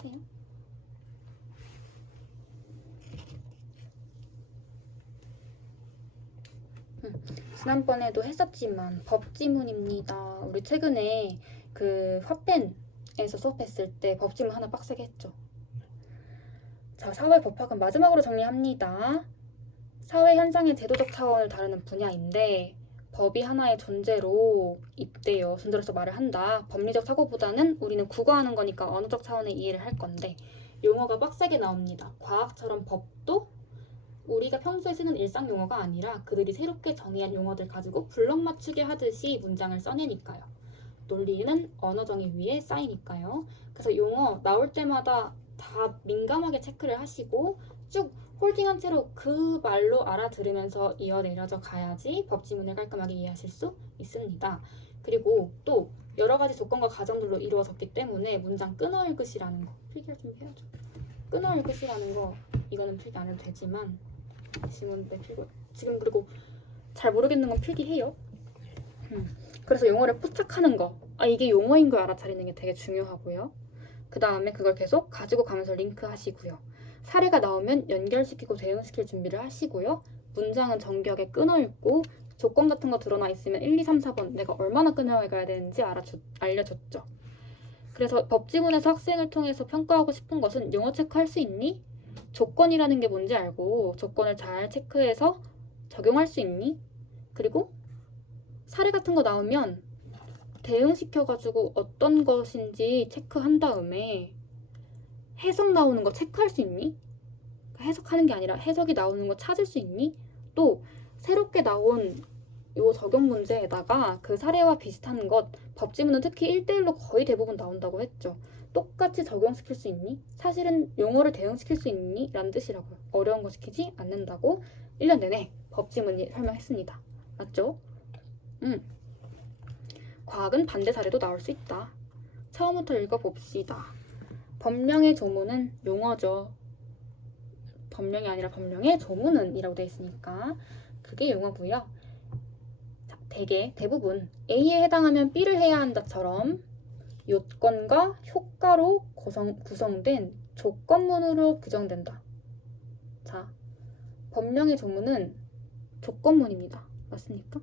하세요. 지난번에도 했었지만 법지문입니다. 우리 최근에 그 화펜에서 수업했을 때 법지문 하나 빡세게 했죠. 자, 사회 법학은 마지막으로 정리합니다. 사회 현상의 제도적 차원을 다루는 분야인데 법이 하나의 존재로 입대요. 존재로서 말을 한다. 법리적 사고보다는 우리는 국어하는 거니까 언어적 차원의 이해를 할 건데 용어가 빡세게 나옵니다. 과학처럼 법도 우리가 평소에 쓰는 일상 용어가 아니라 그들이 새롭게 정의한 용어들 가지고 블록 맞추게 하듯이 문장을 써내니까요. 논리는 언어 정의 위에 쌓이니까요. 그래서 용어 나올 때마다 다 민감하게 체크를 하시고 쭉 홀딩한 채로 그 말로 알아들으면서 이어 내려져 가야지 법지문을 깔끔하게 이해하실 수 있습니다. 그리고 또 여러 가지 조건과 가정들로 이루어졌기 때문에 문장 끊어 읽으시라는 거 필기할 준비해야죠. 끊어 읽으시라는 거 이거는 필기 안 해도 되지만 지금 그리고 잘 모르겠는 건 필기해요. 그래서 용어를 포착하는 거 이게 용어인 걸 알아차리는 게 되게 중요하고요. 그 다음에 그걸 계속 가지고 가면서 링크하시고요. 사례가 나오면 연결시키고 대응시킬 준비를 하시고요. 문장은 정교하게 끊어 읽고 조건 같은 거 드러나 있으면 1, 2, 3, 4번 내가 얼마나 끊어 읽어야 되는지 알려줬죠. 그래서 법지문에서 학생을 통해서 평가하고 싶은 것은 용어 체크할 수 있니? 조건이라는 게 뭔지 알고 조건을 잘 체크해서 적용할 수 있니? 그리고 사례 같은 거 나오면 대응시켜가지고 어떤 것인지 체크한 다음에 해석 나오는 거 체크할 수 있니? 해석하는 게 아니라 해석이 나오는 거 찾을 수 있니? 또 새롭게 나온 요 적용 문제에다가 그 사례와 비슷한 것 법지문은 특히 1대1로 거의 대부분 나온다고 했죠. 똑같이 적용시킬 수 있니? 사실은 용어를 대응시킬 수 있니? 라는 뜻이라고요. 어려운 거 시키지 않는다고 1년 내내 법지문 설명했습니다. 맞죠? 과학은 반대 사례도 나올 수 있다. 처음부터 읽어봅시다. 법령의 조문은 용어죠. 법령이 아니라 법령의 조문은 이라고 되어 있으니까 그게 용어고요. 자, 대부분 A에 해당하면 B를 해야 한다처럼 요건과 효과로 구성된 조건문으로 규정된다. 자, 법령의 조문은 조건문입니다. 맞습니까?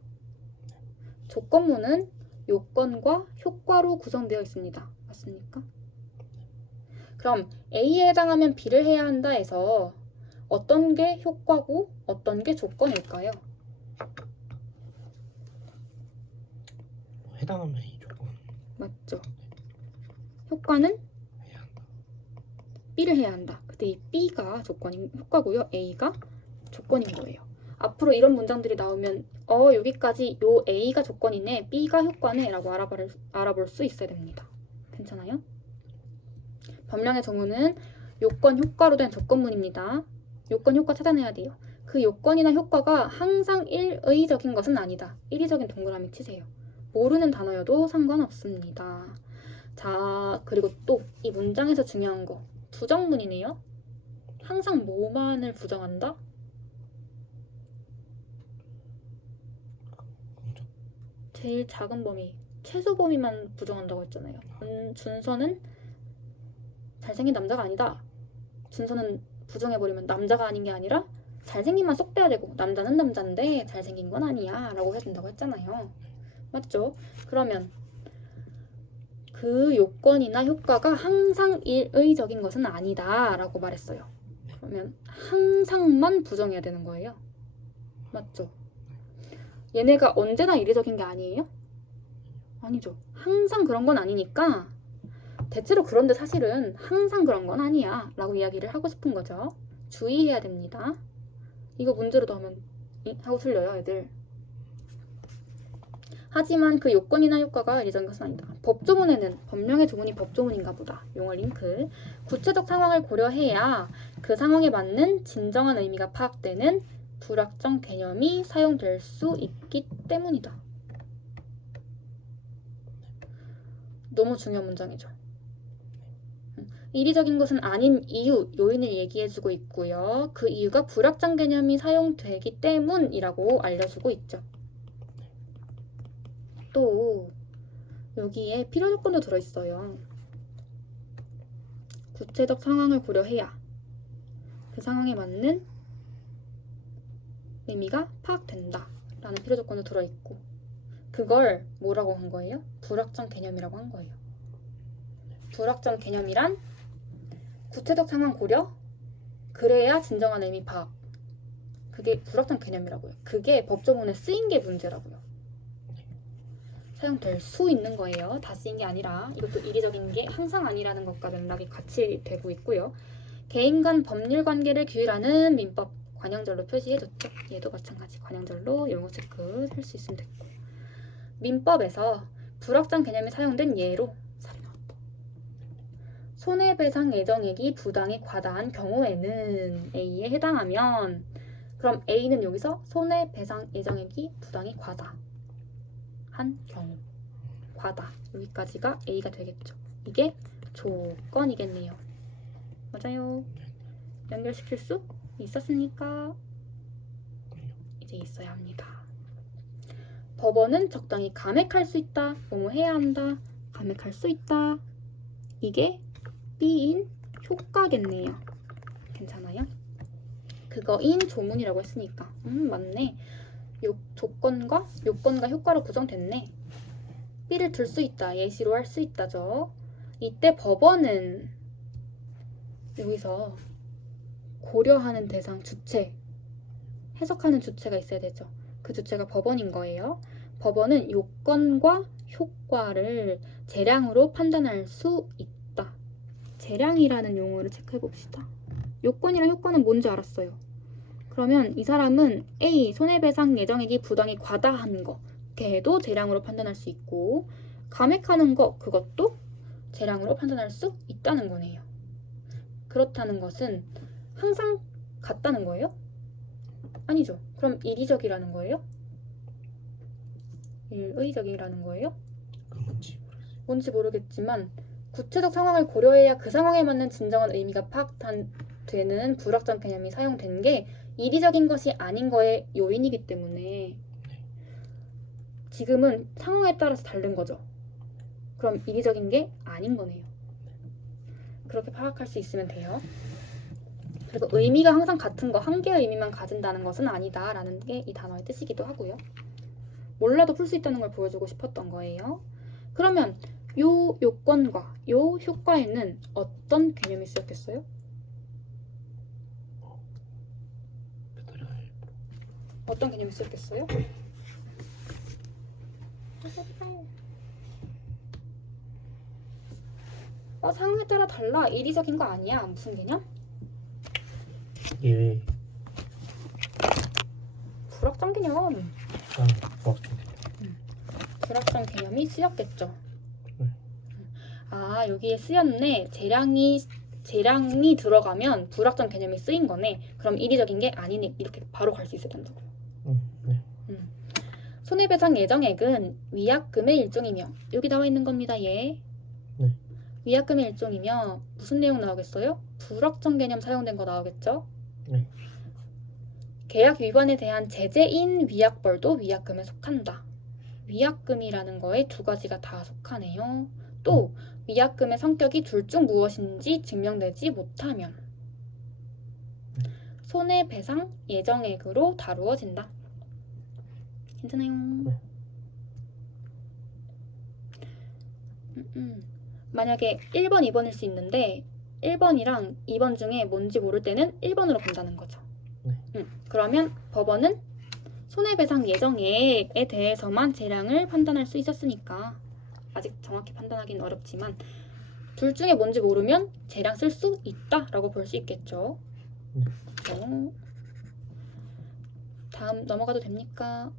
조건문은 요건과 효과로 구성되어 있습니다. 맞습니까? 그럼 A에 해당하면 B를 해야 한다 해서 어떤 게 효과고 어떤 게 조건일까요? 해당하면 이 조건 맞죠? 효과는 해야 한다. B를 해야 한다. 근데 이 B가 효과고요. A가 조건인 거예요. 앞으로 이런 문장들이 나오면 여기까지 요 A가 조건이네, B가 효과네 라고 알아볼 수 있어야 됩니다. 괜찮아요? 법령의 조문은 요건, 효과로 된 조건문입니다. 요건, 효과 찾아내야 돼요. 그 요건이나 효과가 항상 일의적인 것은 아니다. 일의적인 동그라미 치세요. 모르는 단어여도 상관없습니다. 자, 그리고 또 이 문장에서 중요한 거 부정문이네요. 항상 뭐만을 부정한다? 제일 작은 범위, 최소 범위만 부정한다고 했잖아요. 준서는 잘생긴 남자가 아니다. 준서는 부정해버리면 남자가 아닌 게 아니라 잘생긴만 쏙 빼야 되고 남자는 남자인데 잘생긴 건 아니야 라고 해야 된다고 했잖아요. 맞죠? 그러면 그 요건이나 효과가 항상 일의적인 것은 아니다 라고 말했어요. 그러면 항상만 부정해야 되는 거예요. 맞죠? 얘네가 언제나 이례적인 게 아니에요? 아니죠. 항상 그런 건 아니니까 대체로 그런데 사실은 항상 그런 건 아니야 라고 이야기를 하고 싶은 거죠. 주의해야 됩니다. 이거 문제로 넣으면 하고 틀려요, 애들. 하지만 그 요건이나 효과가 이례적인 것은 아니다. 법조문에는 법령의 조문이 법조문인가 보다. 용어 링크. 구체적 상황을 고려해야 그 상황에 맞는 진정한 의미가 파악되는 불확정 개념이 사용될 수 있기 때문이다. 너무 중요한 문장이죠. 이리적인 것은 아닌 이유, 요인을 얘기해주고 있고요. 그 이유가 불확정 개념이 사용되기 때문이라고 알려주고 있죠. 또 여기에 필요 조건도 들어있어요. 구체적 상황을 고려해야 그 상황에 맞는 의미가 파악된다 라는 필요 조건도 들어있고, 그걸 뭐라고 한 거예요? 불확정 개념이라고 한 거예요. 불확정 개념이란 구체적 상황 고려, 그래야 진정한 의미 파악. 그게 불확정 개념이라고요. 그게 법조문에 쓰인 게 문제라고요. 사용될 수 있는 거예요. 다 쓰인 게 아니라. 이것도 이리적인 게 항상 아니라는 것과 맥락이 같이 되고 있고요. 개인 간 법률 관계를 규율하는 민법 관형절로 표시해줬죠. 얘도 마찬가지 관형절로 용어 체크 할 수 있으면 됐고, 민법에서 불확정 개념이 사용된 예로 사례 나왔다. 손해배상 예정액이 부당히 과다한 경우에는 A에 해당하면, 그럼 A는 여기서 손해배상 예정액이 부당히 과다한 경우, 과다, 여기까지가 A가 되겠죠. 이게 조건이겠네요. 맞아요. 연결시킬 수 있었으니까 이제 있어야 합니다. 법원은 적당히 감액할 수 있다, 뭐뭐 해야 한다, 감액할 수 있다. 이게 B인 효과겠네요. 괜찮아요? 그거인 조문이라고 했으니까 맞네. 요건과 효과로 구성됐네. B를 들 수 있다, 예시로 할 수 있다죠. 이때 법원은 여기서 고려하는 대상, 주체, 해석하는 주체가 있어야 되죠. 그 주체가 법원인 거예요. 법원은 요건과 효과를 재량으로 판단할 수 있다. 재량이라는 용어를 체크해 봅시다. 요건이랑 효과는 뭔지 알았어요. 그러면 이 사람은 A, 손해배상 예정액이 부당히 과다한 거, 걔도 재량으로 판단할 수 있고, 감액하는 거, 그것도 재량으로 판단할 수 있다는 거네요. 그렇다는 것은 항상 같다는 거예요? 아니죠. 그럼 이리적이라는 거예요? 일의적이라는 거예요? 뭔지 모르겠지만 구체적 상황을 고려해야 그 상황에 맞는 진정한 의미가 파악되는 불확정 개념이 사용된 게 이리적인 것이 아닌 거의 요인이기 때문에 지금은 상황에 따라서 다른 거죠. 그럼 이리적인 게 아닌 거네요. 그렇게 파악할 수 있으면 돼요. 그리고 의미가 항상 같은 거, 한 개의 의미만 가진다는 것은 아니다라는 게 이 단어의 뜻이기도 하고요. 몰라도 풀 수 있다는 걸 보여주고 싶었던 거예요. 그러면 요 요건과 요 효과에는 어떤 개념이 쓰였겠어요? 어떤 개념이 쓰였겠어요? 상황에 따라 달라. 이리적인 거 아니야. 무슨 개념? 예외. 불확정 개념. 불확정. 불확정 개념이 쓰였겠죠. 네. 여기에 쓰였네. 재량이 들어가면 불확정 개념이 쓰인 거네. 그럼 이리적인 게 아니네. 이렇게 바로 갈 수 있어야 된다고. 네. 손해배상 예정액은 위약금의 일종이며, 여기 나와 있는 겁니다. 예. 네. 위약금의 일종이며 무슨 내용 나오겠어요? 불확정 개념 사용된 거 나오겠죠? 네. 계약 위반에 대한 제재인 위약벌도 위약금에 속한다. 위약금이라는 거에 두 가지가 다 속하네요. 또 위약금의 성격이 둘 중 무엇인지 증명되지 못하면 손해배상 예정액으로 다루어진다. 괜찮아요? 네. 만약에 1번, 2번일 수 있는데 1번이랑 2번 중에 뭔지 모를 때는 1번으로 본다는 거죠. 그러면 법원은 손해배상 예정액에 대해서만 재량을 판단할 수 있었으니까, 아직 정확히 판단하기는 어렵지만 둘 중에 뭔지 모르면 재량 쓸 수 있다라고 볼 수 있겠죠. 그렇죠? 다음 넘어가도 됩니까?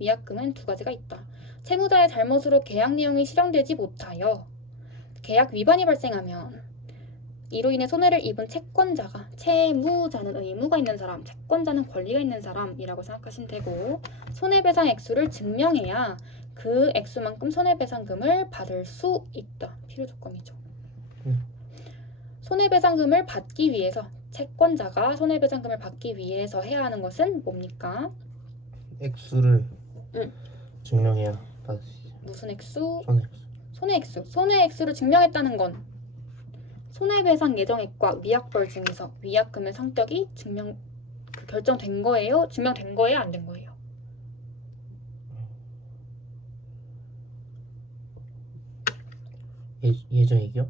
위약금은 두 가지가 있다. 채무자의 잘못으로 계약 내용이 실현되지 못하여 계약 위반이 발생하면 이로 인해 손해를 입은 채권자가, 채무자는 의무가 있는 사람, 채권자는 권리가 있는 사람이라고 생각하시면 되고, 손해배상 액수를 증명해야 그 액수만큼 손해배상금을 받을 수 있다. 필요 조건이죠. 손해배상금을 받기 위해서, 채권자가 손해배상금을 받기 위해서 해야 하는 것은 뭡니까? 액수를 증명해야 받을 수 있어요. 무슨 액수? 손해액수. 손해액수. 손해액수를 증명했다는 건 손해배상 예정액과 위약벌 중에서 위약금의 성격이 결정된 거예요? 증명된 거예요? 안 된 거예요? 예정액이요?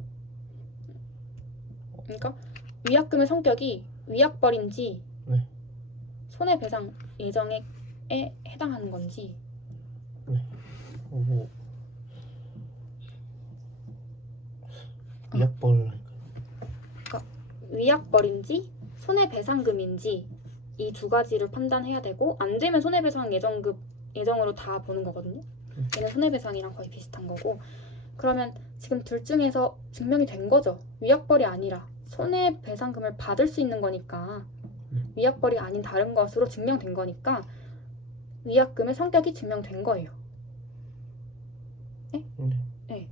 그러니까 위약금의 성격이 위약벌인지 네. 손해배상 예정액에 해당하는 건지. 네. 위약벌 위약벌인지 손해배상금인지 이 두 가지를 판단해야 되고, 안 되면 손해배상 예정으로 다 보는 거거든요. 얘는 손해배상이랑 거의 비슷한 거고. 그러면 지금 둘 중에서 증명이 된 거죠. 위약벌이 아니라 손해배상금을 받을 수 있는 거니까, 위약벌이 아닌 다른 것으로 증명된 거니까 위약금의 성격이 증명된 거예요. 네? 네.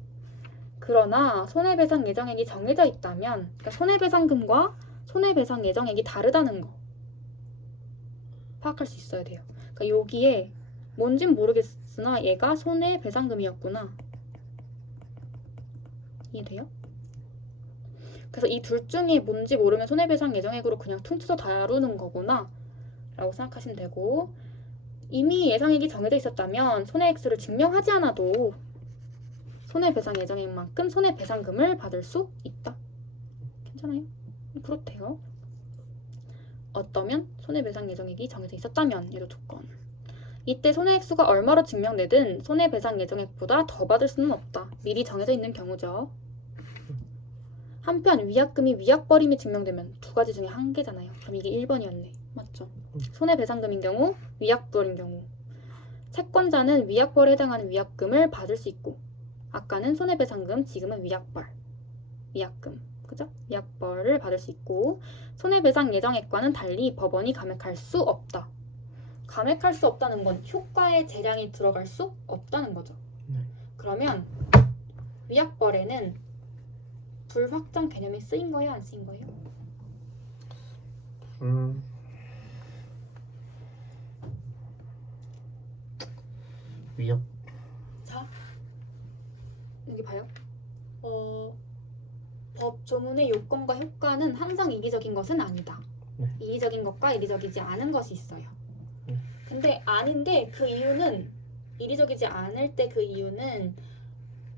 그러나 손해배상 예정액이 정해져 있다면, 그러니까 손해배상금과 손해배상 예정액이 다르다는 거 파악할 수 있어야 돼요. 그러니까 여기에 뭔진 모르겠으나 얘가 손해배상금이었구나. 이해돼요? 그래서 이 둘 중에 뭔지 모르면 손해배상 예정액으로 그냥 퉁쳐서 다루는 거구나 라고 생각하시면 되고, 이미 예상액이 정해져 있었다면 손해액수를 증명하지 않아도 손해배상 예정액만큼 손해배상금을 받을 수 있다. 괜찮아요? 그렇대요. 어떠면 손해배상 예정액이 정해져 있었다면, 얘도 조건. 이때 손해액수가 얼마로 증명되든 손해배상 예정액보다 더 받을 수는 없다. 미리 정해져 있는 경우죠. 한편 위약금이 위약벌임이 증명되면 두 가지 중에 한 개잖아요. 그럼 이게 1번이었네. 맞죠? 손해배상금인 경우, 위약벌인 경우. 채권자는 위약벌에 해당하는 위약금을 받을 수 있고, 아까는 손해배상금, 지금은 위약금. 그죠? 위약벌을 받을 수 있고, 손해배상 예정액과는 달리 법원이 감액할 수 없다. 감액할 수 없다는 건 효과의 재량이 들어갈 수 없다는 거죠. 그러면 위약벌에는 불확정 개념이 쓰인 거예요? 안 쓰인 거예요? 위약. 자, 여기 봐요. 법 조문의 요건과 효과는 항상 이기적인 것은 아니다. 네. 이기적인 것과 이기적이지 않은 것이 있어요. 네. 근데 아닌데 그 이유는, 이기적이지 않을 때 그 이유는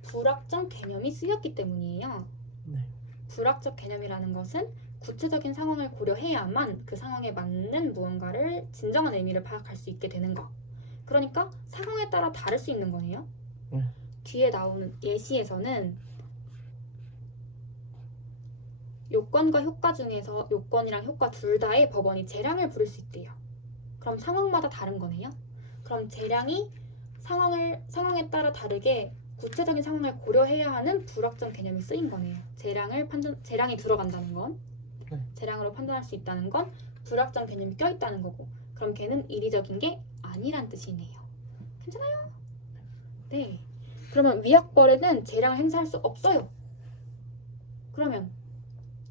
불확정 개념이 쓰였기 때문이에요. 네. 불확정 개념이라는 것은 구체적인 상황을 고려해야만 그 상황에 맞는 무언가를 진정한 의미를 파악할 수 있게 되는 거. 그러니까 상황에 따라 다를 수 있는 거네요. 뒤에 나오는 예시에서는 요건과 효과 중에서 요건이랑 효과 둘 다에 법원이 재량을 부를 수 있대요. 그럼 상황마다 다른 거네요. 그럼 재량이 상황에 따라 다르게 구체적인 상황을 고려해야 하는 불확정 개념이 쓰인 거네요. 재량이 들어간다는 건, 재량으로 판단할 수 있다는 건 불확정 개념이 껴있다는 거고, 그럼 걔는 이리적인 게 아니란 뜻이네요. 괜찮아요? 네. 그러면 위약벌에는 재량을 행사할 수 없어요. 그러면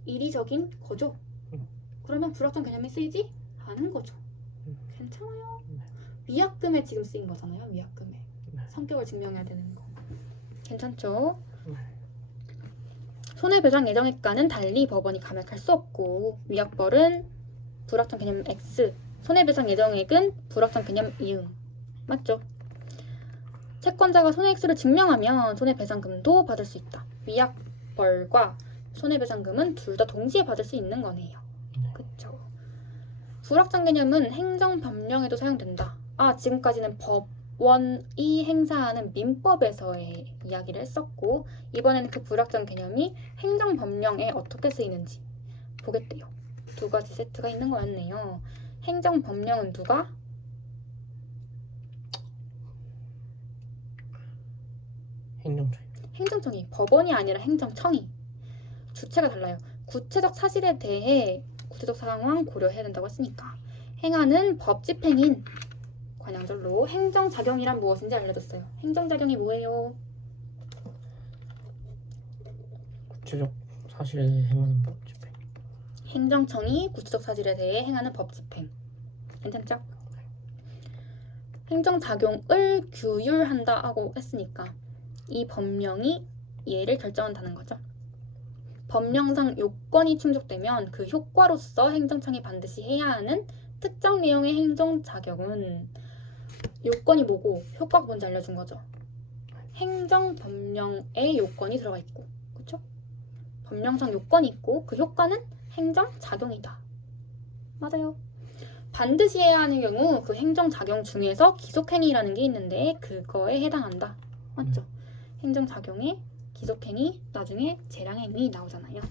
이리적인 거죠. 그러면 불확정 개념이 쓰이지 않은 거죠. 괜찮아요? 위약금에 지금 쓰인 거잖아요. 위약금에 성격을 증명해야 되는 거. 괜찮죠? 손해배상 예정액과는 달리 법원이 감액할 수 없고, 위약벌은 불확정 개념 X, 손해배상 예정액은 불확정 개념 이응. 맞죠? 채권자가 손해액수를 증명하면 손해배상금도 받을 수 있다. 위약벌과 손해배상금은 둘 다 동시에 받을 수 있는 거네요. 그쵸? 불확정 개념은 행정법령에도 사용된다. 지금까지는 법원이 행사하는 민법에서의 이야기를 했었고, 이번에는 그 불확정 개념이 행정법령에 어떻게 쓰이는지 보겠대요. 두 가지 세트가 있는 거였네요. 행정법령은 누가? 행정청이. 법원이 아니라 행정청이. 주체가 달라요. 구체적 사실에 대해 구체적 상황 고려해야 된다고 했으니까. 행하는 법 집행인 관양절로 행정작용이란 무엇인지 알려줬어요. 행정작용이 뭐예요? 구체적 사실에 행하는 법 집행. 행정청이 구체적 사실에 대해 행하는 법 집행. 괜찮죠? 행정작용을 규율한다 하고 했으니까 이 법령이 얘를 결정한다는 거죠. 법령상 요건이 충족되면 그 효과로서 행정청이 반드시 해야 하는 특정 내용의 행정작용은 요건이 뭐고 효과가 뭔지 알려준 거죠. 행정법령에 요건이 들어가 있고 그렇죠? 법령상 요건이 있고 그 효과는 행정작용이다. 맞아요. 반드시 해야 하는 경우 그 행정작용 중에서 기속행위라는 게 있는데 그거에 해당한다. 맞죠? 행정작용에 기속행위, 나중에 재량행위 나오잖아요.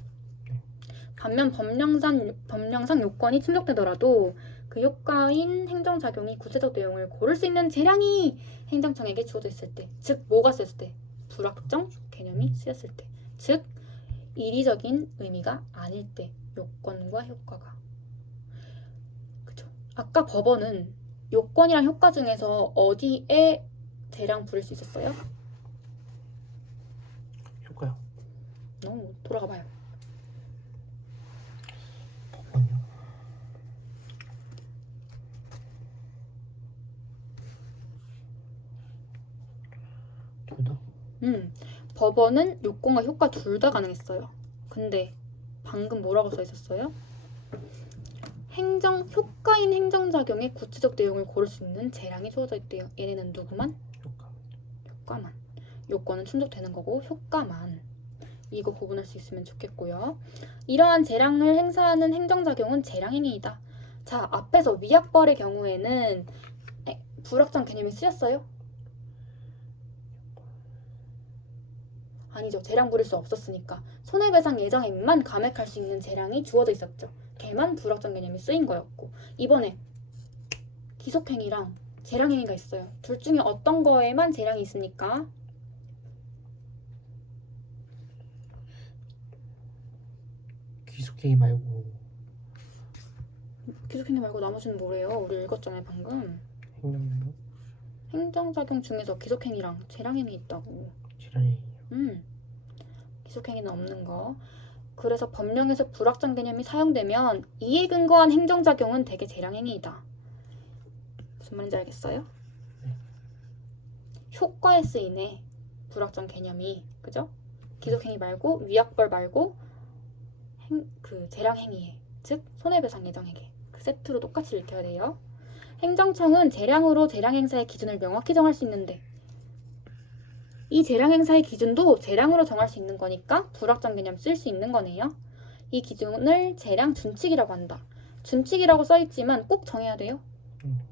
반면 법령상 요건이 충족되더라도 그 효과인 행정작용이 구체적 내용을 고를 수 있는 재량이 행정청에게 주어져 있을 때, 즉 뭐가 쓰였을 때? 불확정 개념이 쓰였을 때, 즉 이리적인 의미가 아닐 때 요건과 효과가. 그쵸? 아까 법원은 요건이랑 효과 중에서 어디에 재량 부릴 수 있었어요? 효과요. 돌아가 봐요. 법원요. 둘 다? 법원은 요건과 효과 둘 다 가능했어요. 근데 방금 뭐라고 써 있었어요? 효과인 행정작용의 구체적 내용을 고를 수 있는 재량이 주어져 있대요. 얘네는 누구만? 효과만. 요건은 충족되는 거고 효과만. 이거 구분할 수 있으면 좋겠고요. 이러한 재량을 행사하는 행정작용은 재량행위이다. 자, 앞에서 위약벌의 경우에는 불확정 개념이 쓰였어요? 아니죠. 재량 부릴 수 없었으니까. 손해배상 예정액만 감액할 수 있는 재량이 주어져 있었죠. 걔만 불확정 개념이 쓰인 거였고 이번에 기속행위랑 재량행위가 있어요. 둘 중에 어떤 거에만 재량이 있습니까? 기속행위 말고 기속행위 말고 나머지는 뭐래요? 우리 읽었잖아요 방금. 행정작용? 행정작용 중에서 기속행위랑 재량행위 있다고. 재량행위. 기속행위는 없는 거. 그래서 법령에서 불확정 개념이 사용되면 이에 근거한 행정작용은 대개 재량행위이다. 무슨 말인지 알겠어요? 효과에 쓰이네. 불확정 개념이. 그죠? 기속행위 말고 위약벌 말고 그 재량행위에. 즉 손해배상 예정액에. 그 세트로 똑같이 읽혀야 돼요. 행정청은 재량으로 재량 행사의 기준을 명확히 정할 수 있는데 이 재량 행사의 기준도 재량으로 정할 수 있는 거니까 불확정 개념 쓸 수 있는 거네요. 이 기준을 재량 준칙이라고 한다. 준칙이라고 써있지만 꼭 정해야 돼요?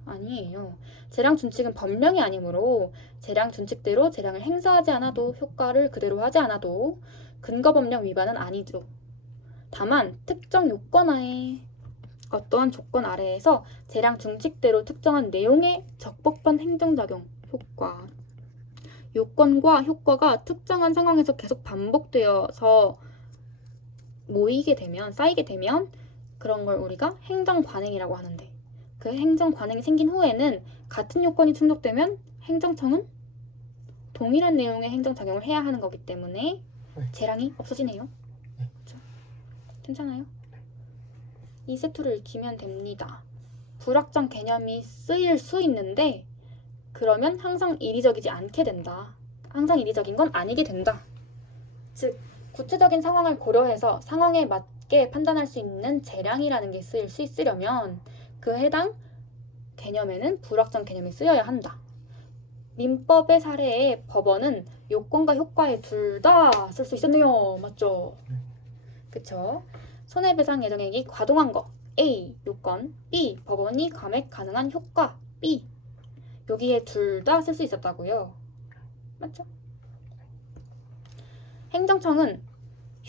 아니에요. 재량 준칙은 법령이 아니므로 재량 준칙대로 재량을 행사하지 않아도 효과를 그대로 하지 않아도 근거 법령 위반은 아니죠. 다만 특정 요건하에 어떠한 조건 아래에서 재량 준칙대로 특정한 내용의 적법한 행정작용 효과 요건과 효과가 특정한 상황에서 계속 반복되어서 모이게 되면 쌓이게 되면 그런 걸 우리가 행정관행이라고 하는데 그 행정관행이 생긴 후에는 같은 요건이 충족되면 행정청은 동일한 내용의 행정작용을 해야 하는 거기 때문에 재량이 없어지네요. 그렇죠? 괜찮아요? 이 세트를 익히면 됩니다. 불확정 개념이 쓰일 수 있는데 그러면 항상 이리적이지 않게 된다. 항상 이리적인 건 아니게 된다. 즉 구체적인 상황을 고려해서 상황에 맞게 판단할 수 있는 재량이라는 게 쓰일 수 있으려면 그 해당 개념에는 불확정 개념이 쓰여야 한다. 민법의 사례에 법원은 요건과 효과에 둘 다 쓸 수 있었네요. 맞죠? 그쵸? 손해배상 예정액이 과동한 거 A 요건, B 법원이 감액 가능한 효과 B 여기에 둘 다 쓸 수 있었다고요. 맞죠? 행정청은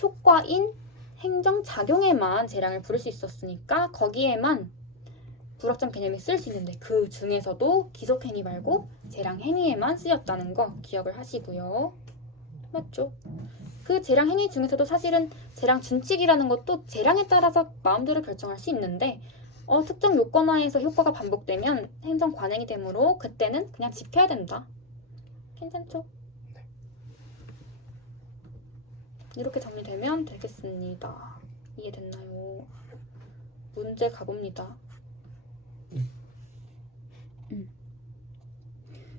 효과인 행정작용에만 재량을 부를 수 있었으니까 거기에만 불확정 개념이 쓸 수 있는데 그 중에서도 기속행위 말고 재량행위에만 쓰였다는 거 기억을 하시고요. 맞죠? 그 재량행위 중에서도 사실은 재량 준칙이라는 것도 재량에 따라서 마음대로 결정할 수 있는데 특정 요건하에서 효과가 반복되면 행정 관행이 되므로 그때는 그냥 지켜야 된다. 괜찮죠? 이렇게 정리되면 되겠습니다. 이해됐나요? 문제 가봅니다.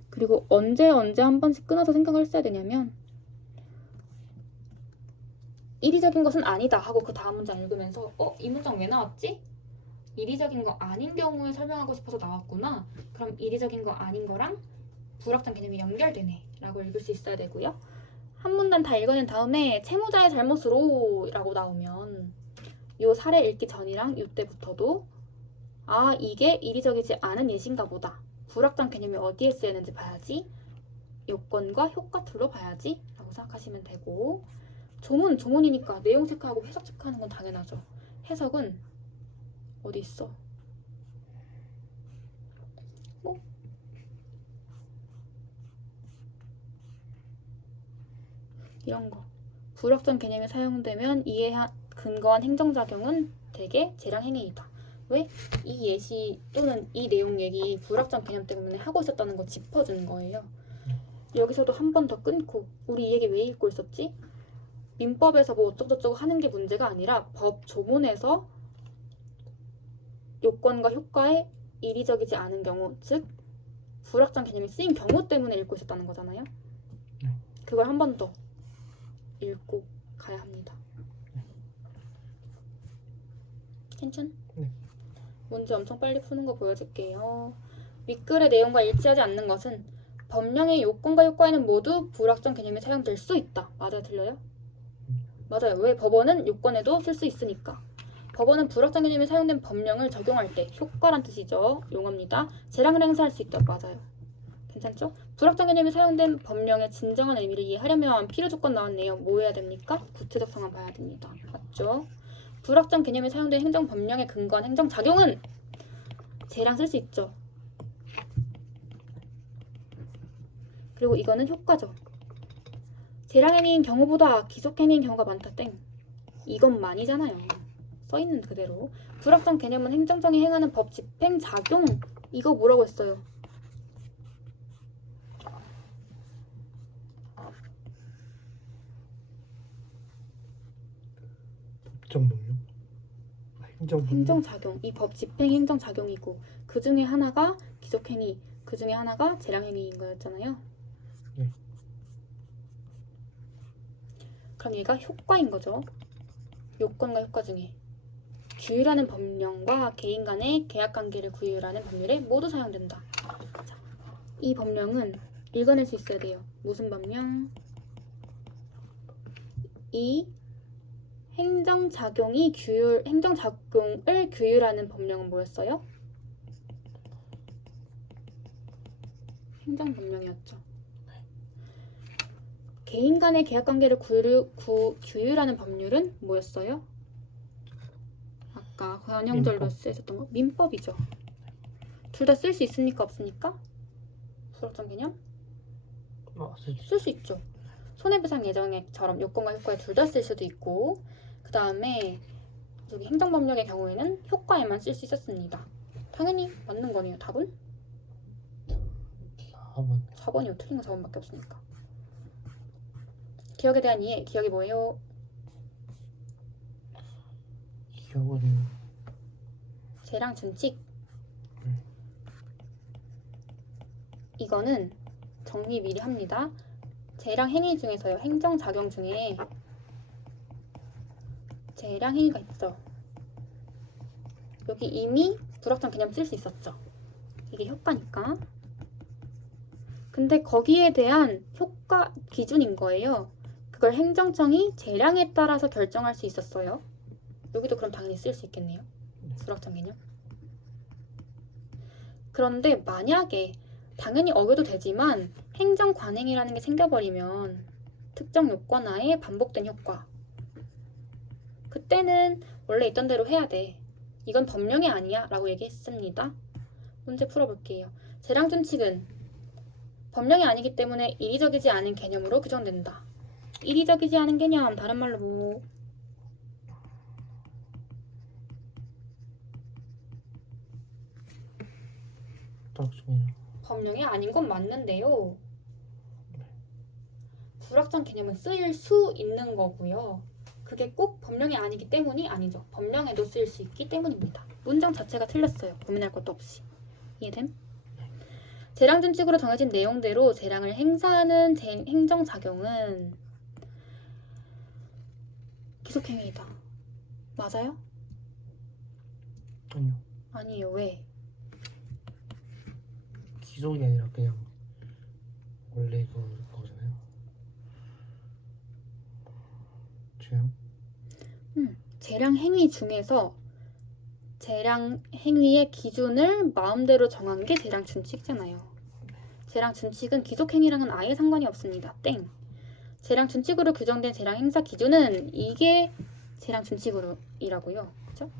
그리고 언제 한 번씩 끊어서 생각을 했어야 되냐면 이리적인 것은 아니다 하고 그 다음 문장 읽으면서 이 문장 왜 나왔지? 이리적인 거 아닌 경우에 설명하고 싶어서 나왔구나. 그럼 이리적인 거 아닌 거랑 불확정 개념이 연결되네 라고 읽을 수 있어야 되고요. 한 문단 다 읽어낸 다음에 채무자의 잘못으로 라고 나오면 요 사례 읽기 전이랑 요때부터도 이게 이리적이지 않은 예시인가 보다. 불확정 개념이 어디에 쓰였는지 봐야지. 요건과 효과 툴로 봐야지 라고 생각하시면 되고, 조문이니까 내용 체크하고 해석 체크하는 건 당연하죠. 해석은 어디 있어? 이런 거. 불확정 개념이 사용되면 이에 근거한 행정작용은 대개 재량행위이다. 왜? 이 예시 또는 이 내용 얘기 불확정 개념 때문에 하고 있었다는 거 짚어주는 거예요. 여기서도 한 번 더 끊고 우리 이 얘기 왜 읽고 있었지? 민법에서 뭐 어쩌고저쩌고 하는 게 문제가 아니라 법 조문에서 요건과 효과에 이리적이지 않은 경우, 즉 불확정 개념이 쓰인 경우 때문에 읽고 있었다는 거잖아요. 그걸 한 번 더 읽고 가야 합니다. 괜찮? 네. 문제 엄청 빨리 푸는 거 보여줄게요. 윗글의 내용과 일치하지 않는 것은 법령의 요건과 효과에는 모두 불확정 개념이 사용될 수 있다. 맞아요? 틀려요? 맞아요. 왜? 법원은 요건에도 쓸 수 있으니까. 법원은 불확정 개념이 사용된 법령을 적용할 때 효과란 뜻이죠. 용어입니다. 재량을 행사할 수 있다. 맞아요. 괜찮죠? 불확정 개념이 사용된 법령의 진정한 의미를 이해하려면 필요 조건 나왔네요. 뭐 해야 됩니까? 구체적 상황 봐야 됩니다. 맞죠? 불확정 개념이 사용된 행정 법령에 근거한 행정 작용은 재량 쓸 수 있죠. 그리고 이거는 효과죠. 재량행위인 경우보다 기속행위인 경우가 많다 땡. 이것만이잖아요. 써있는 그대로. 불확정 개념은 행정청이 행하는 법 집행 작용. 이거 뭐라고 했어요? 법정법령? 행정작용. 이 법 집행 행정작용이고 그 중에 하나가 기속행위, 그 중에 하나가 재량행위인 거였잖아요. 네. 그럼 얘가 효과인 거죠. 요건과 효과 중에 규율하는 법령과 개인 간의 계약관계를 구율하는 법률에 모두 사용된다. 자, 이 법령은 읽어낼 수 있어야 돼요. 무슨 법령? 이 행정작용을 규율하는 법령은 뭐였어요? 행정법령이었죠. 개인 간의 계약관계를 규율하는 법률은 뭐였어요? 아까 관형절로 쓰였던 거? 민법이죠. 둘 다 쓸 수 있습니까? 없습니까? 불확정 개념? 쓸 수 있죠. 손해배상 예정액처럼 요건과 효과에 둘 다 쓸 수도 있고, 그 다음에 저기 행정법령의 경우에는 효과에만 쓸 수 있었습니다. 당연히 맞는 거네요. 답은? 4번이요. 틀린 거 4번밖에 없으니까. 기억에 대한 이해. 기억이 뭐예요? 기억은 재량 준칙. 이거는 정리 미리 합니다. 재량 행위 중에서요. 행정작용 중에 재량 행위가 있죠. 여기 이미 불확정 개념 쓸 수 있었죠. 이게 효과니까. 근데 거기에 대한 효과 기준인 거예요. 그걸 행정청이 재량에 따라서 결정할 수 있었어요. 여기도 그럼 당연히 쓸 수 있겠네요. 불확정 개념. 그런데 만약에 당연히 어겨도 되지만 행정 관행이라는 게 생겨버리면 특정 요건 하에 반복된 효과. 그때는 원래 있던 대로 해야 돼. 이건 법령이 아니야 라고 얘기했습니다. 문제 풀어볼게요. 재량 준칙은 법령이 아니기 때문에 이리적이지 않은 개념으로 규정된다. 이리적이지 않은 개념, 다른 말로 뭐? 법령이 아닌 건 맞는데요. 불확정 개념은 쓰일 수 있는 거고요. 그게 꼭 법령이 아니기 때문이 아니죠. 법령에도 쓰일 수 있기 때문입니다. 문장 자체가 틀렸어요. 고민할 것도 없이. 이해됨? 재량 준칙으로 정해진 내용대로 재량을 행사하는 행정작용은 기속행위이다. 맞아요? 아니요. 아니에요. 왜? 기속이 아니라 그냥 원래 거잖아요. 재량? 재량 행위 중에서 재량 행위의 기준을 마음대로 정한 게 재량 준칙이잖아요. 재량 준칙은 기속 행위랑은 아예 상관이 없습니다. 땡. 재량 준칙으로 규정된 재량 행사 기준은 이게 재량 준칙이라고요. 그죠?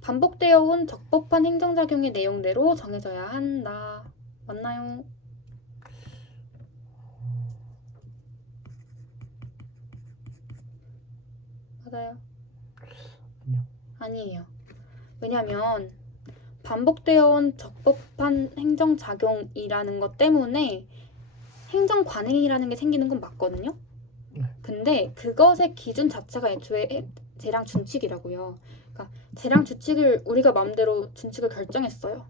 반복되어 온 적법한 행정작용의 내용대로 정해져야 한다. 맞나요? 맞아요. 아니요. 아니에요. 왜냐면 반복되어 온 적법한 행정작용이라는 것 때문에 행정관행이라는 게 생기는 건 맞거든요. 네. 근데 그것의 기준 자체가 애초에 재량 준칙이라고요. 그러니까 재량 준칙을 우리가 마음대로 준칙을 결정했어요.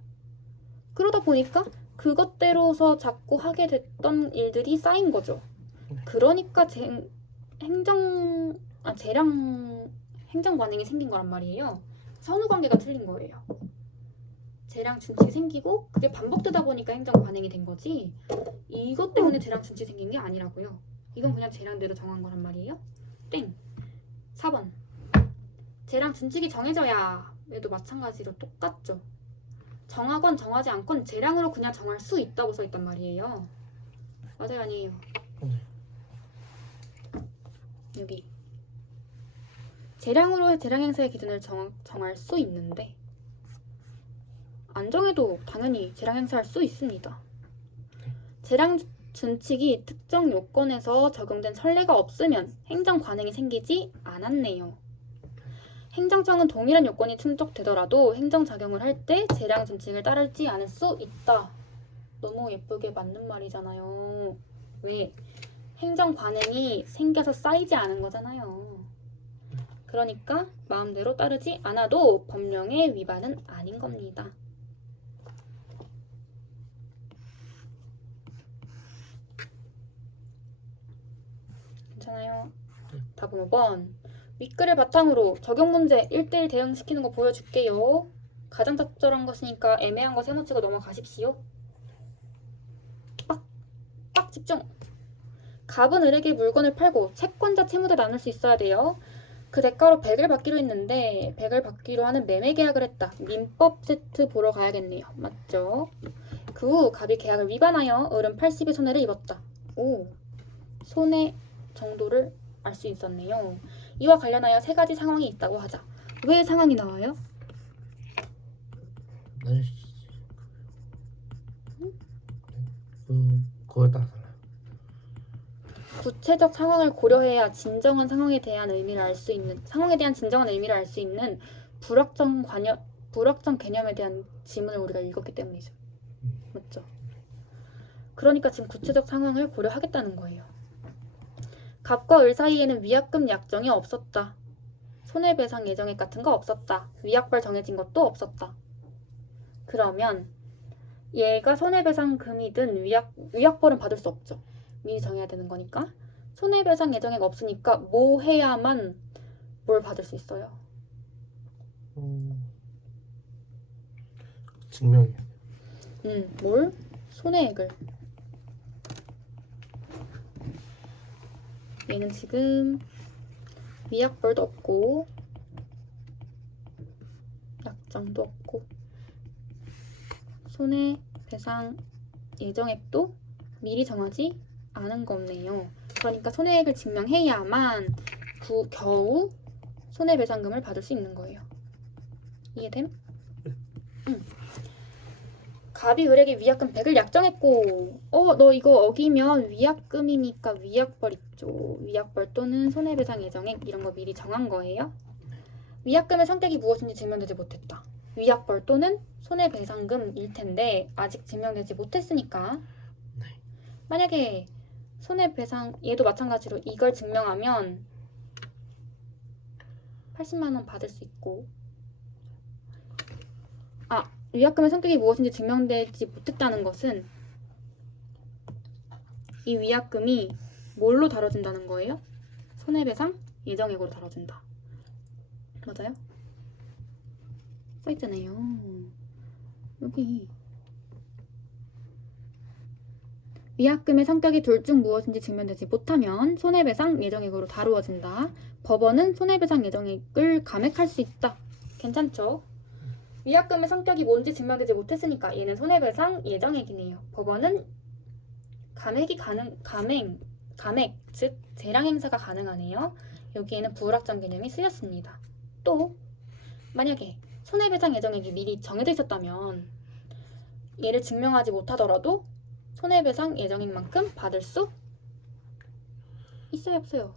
그러다 보니까 그것대로서 자꾸 하게 됐던 일들이 쌓인 거죠. 그러니까 재량 행정관행이 생긴 거란 말이에요. 선후관계가 틀린 거예요. 재량 준칙이 생기고 그게 반복되다 보니까 행정관행이 된 거지 이것 때문에 재량 준칙이 생긴 게 아니라고요. 이건 그냥 재량대로 정한 거란 말이에요. 땡. 4번. 재량 준칙이 정해져야 얘도 마찬가지로 똑같죠. 정하건 정하지 않건 재량으로 그냥 정할 수 있다고 써 있단 말이에요. 맞아요, 아니에요? 네. 여기 재량으로 재량 행사의 기준을 정할 수 있는데 안 정해도 당연히 재량 행사할 수 있습니다. 재량 준칙이 특정 요건에서 적용된 선례가 없으면 행정 관행이 생기지 않았네요. 행정청은 동일한 요건이 충족되더라도 행정작용을 할 때 재량 준칙을 따르지 않을 수 있다. 너무 예쁘게 맞는 말이잖아요. 왜? 행정 관행이 생겨서 쌓이지 않은 거잖아요. 그러니까 마음대로 따르지 않아도 법령의 위반은 아닌 겁니다. 괜찮아요? 답은 5번. 윗글을 바탕으로 적용 문제 1대1 대응시키는 거 보여줄게요. 가장 적절한 것이니까 애매한 거 세모치고 넘어가십시오. 빡 집중! 갑은 을에게 물건을 팔고 채권자 채무자 나눌 수 있어야 돼요. 그 대가로 100을 받기로 했는데 100을 받기로 하는 매매 계약을 했다. 민법 세트 보러 가야겠네요. 맞죠? 그 후 갑이 계약을 위반하여 을은 80의 손해를 입었다. 오, 손해 정도를 알 수 있었네요. 이와 관련하여 세 가지 상황이 있다고 하자. 왜 상황이 나와요? 네. 그거에 따라 달라요. 구체적 상황을 고려해야 진정한 상황에 대한 의미를 알 수 있는 상황에 대한 진정한 의미를 알 수 있는 불확정 개념에 대한 지문을 우리가 읽었기 때문이죠. 맞죠? 그러니까 지금 구체적 상황을 고려하겠다는 거예요. 갑과 을 사이에는 위약금 약정이 없었다. 손해배상 예정액 같은 거 없었다. 위약벌 정해진 것도 없었다. 그러면 얘가 손해배상금이든 위약벌은 받을 수 없죠. 미리 정해야 되는 거니까. 손해배상 예정액 없으니까 뭐 해야만 뭘 받을 수 있어요? 증명이요. 뭘? 손해액을. 얘는 지금 위약벌도 없고 약정도 없고 손해배상 예정액도 미리 정하지 않은 거네요. 그러니까 손해액을 증명해야만 겨우 손해배상금을 받을 수 있는 거예요. 이해됨? 응. 갑이 을에게 위약금 100을 약정했고 너 이거 어기면 위약금이니까 위약벌 있죠. 위약벌 또는 손해배상 예정액 이런 거 미리 정한 거예요. 위약금의 성격이 무엇인지 증명되지 못했다. 위약벌 또는 손해배상금일 텐데 아직 증명되지 못했으니까 만약에 손해배상 얘도 마찬가지로 이걸 증명하면 80만 원 받을 수 있고 위약금의 성격이 무엇인지 증명되지 못했다는 것은 이 위약금이 뭘로 다뤄진다는 거예요? 손해배상 예정액으로 다뤄준다. 맞아요? 써있잖아요. 여기 위약금의 성격이 둘 중 무엇인지 증명되지 못하면 손해배상 예정액으로 다루어진다. 법원은 손해배상 예정액을 감액할 수 있다. 괜찮죠? 위약금의 성격이 뭔지 증명되지 못했으니까 얘는 손해배상 예정액이네요. 법원은 감액, 즉 재량 행사가 가능하네요. 여기에는 불확정 개념이 쓰였습니다. 또 만약에 손해배상 예정액이 미리 정해져 있었다면 얘를 증명하지 못하더라도 손해배상 예정액만큼 받을 수 있어요, 없어요?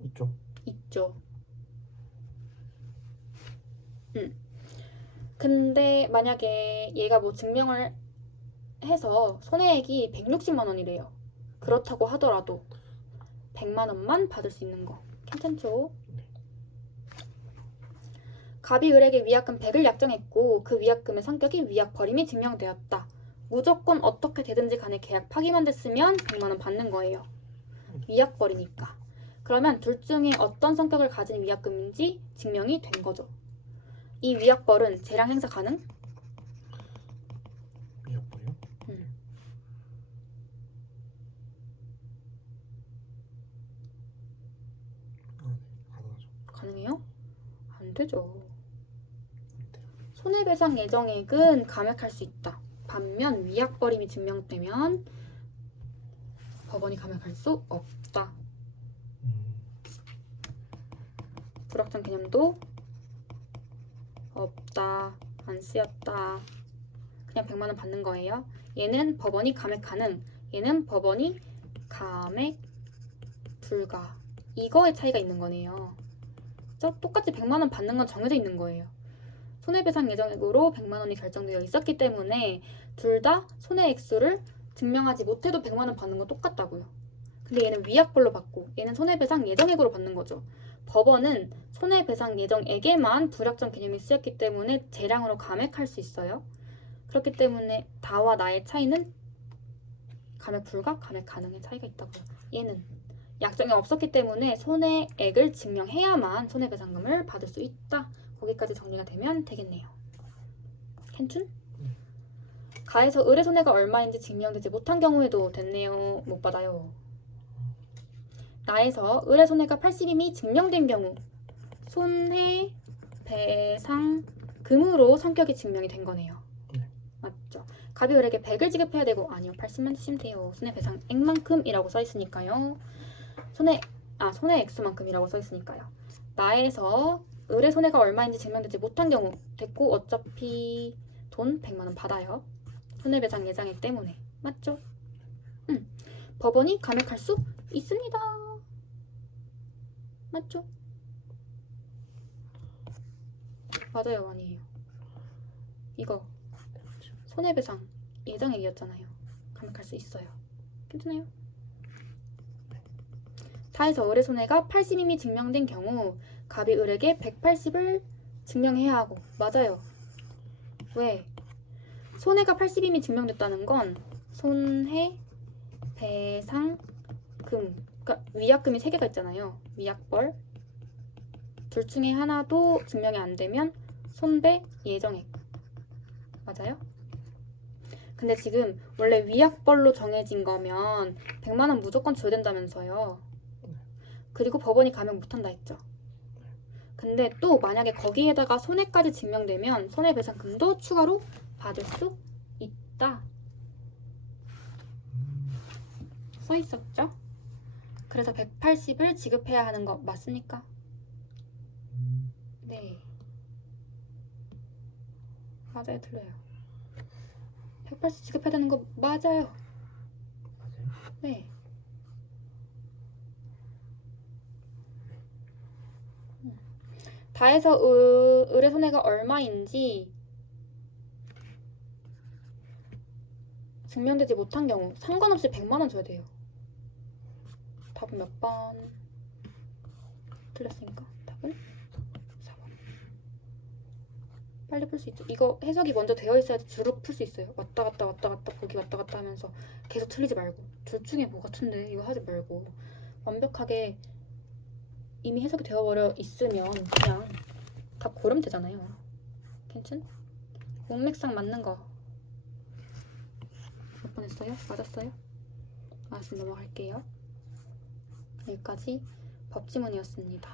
있죠. 있죠. 근데 만약에 얘가 뭐 증명을 해서 손해액이 160만 원이래요. 그렇다고 하더라도 100만 원만 받을 수 있는 거. 괜찮죠? 갑이 을에게 위약금 100을 약정했고 그 위약금의 성격이 위약 벌임이 증명되었다. 무조건 어떻게 되든지 간에 계약 파기만 됐으면 100만 원 받는 거예요. 위약 벌이니까. 그러면 둘 중에 어떤 성격을 가진 위약금인지 증명이 된 거죠. 이 위약벌은 재량 행사 가능? 위약벌이요? 아, 네. 가능하죠. 가능해요? 안 되죠. 안 돼요. 손해배상 예정액은 감액할 수 있다. 반면 위약벌임이 증명되면 법원이 감액할 수 없다. 불확정 개념도 없다. 안 쓰였다. 그냥 100만 원 받는 거예요. 얘는 법원이 감액 가능. 얘는 법원이 감액 불가. 이거의 차이가 있는 거네요. 똑같이 100만 원 받는 건 정해져 있는 거예요. 손해배상 예정액으로 100만 원이 결정되어 있었기 때문에 둘 다 손해액수를 증명하지 못해도 100만 원 받는 건 똑같다고요. 근데 얘는 위약벌로 받고 얘는 손해배상 예정액으로 받는 거죠. 법원은 손해배상 예정액에만 불확정 개념이 쓰였기 때문에 재량으로 감액할 수 있어요. 그렇기 때문에 다와 나의 차이는 감액 불가, 감액 가능의 차이가 있다고요. 얘는 약정이 없었기 때문에 손해액을 증명해야만 손해배상금을 받을 수 있다. 거기까지 정리가 되면 되겠네요. 괜춘? 가에서 을의 손해가 얼마인지 증명되지 못한 경우에도 됐네요. 못 받아요. 나에서 을의 손해가 80임이 증명된 경우 손해배상금으로 성격이 증명이 된 거네요. 네. 맞죠? 갑이 을에게 100을 지급해야 되고 아니요 80만 주시면 돼요. 손해배상액만큼이라고 써있으니까요. 손해액수만큼이라고 써있으니까요. 나에서 을의 손해가 얼마인지 증명되지 못한 경우 됐고 어차피 돈 100만 원 받아요. 손해배상 예정액 때문에. 맞죠? 법원이 감액할 수 있습니다. 맞죠? 맞아요, 아니에요. 이거 손해배상 예정액이었잖아요. 감액할 수 있어요. 괜찮아요? 다에서 을의 손해가 80임이 증명된 경우 갑이 을에게 180을 증명해야 하고. 맞아요. 왜? 손해가 80임이 증명됐다는 건 손해배상금, 그러니까 위약금이 3개가 있잖아요. 위약벌. 둘 중에 하나도 증명이 안 되면 손배 예정액. 맞아요? 근데 지금 원래 위약벌로 정해진 거면 100만 원 무조건 줘야 된다면서요. 그리고 법원이 감액 못한다 했죠. 근데 또 만약에 거기에다가 손해까지 증명되면 손해배상금도 추가로 받을 수 있다. 써 있었죠? 그래서 180을 지급해야 하는 거 맞습니까? 네. 맞아요, 틀려요. 180 지급해야 되는 거 맞아요. 맞아요? 네. 다해서 을의 손해가 얼마인지 증명되지 못한 경우 상관없이 100만 원 줘야 돼요. 답은 몇 번? 틀렸으니까 답은 4번. 빨리 풀 수 있죠. 이거 해석이 먼저 되어 있어야지 주룩 풀 수 있어요. 왔다 갔다 거기 왔다 갔다 하면서 계속 틀리지 말고 둘 중에 뭐 같은데 이거 하지 말고 완벽하게 이미 해석이 되어버려 있으면 그냥 답 고르면 되잖아요. 괜찮? 문맥상 맞는 거 몇 번 했어요? 맞았어요? 알았으면 넘어갈게요. 여기까지 법지문이었습니다.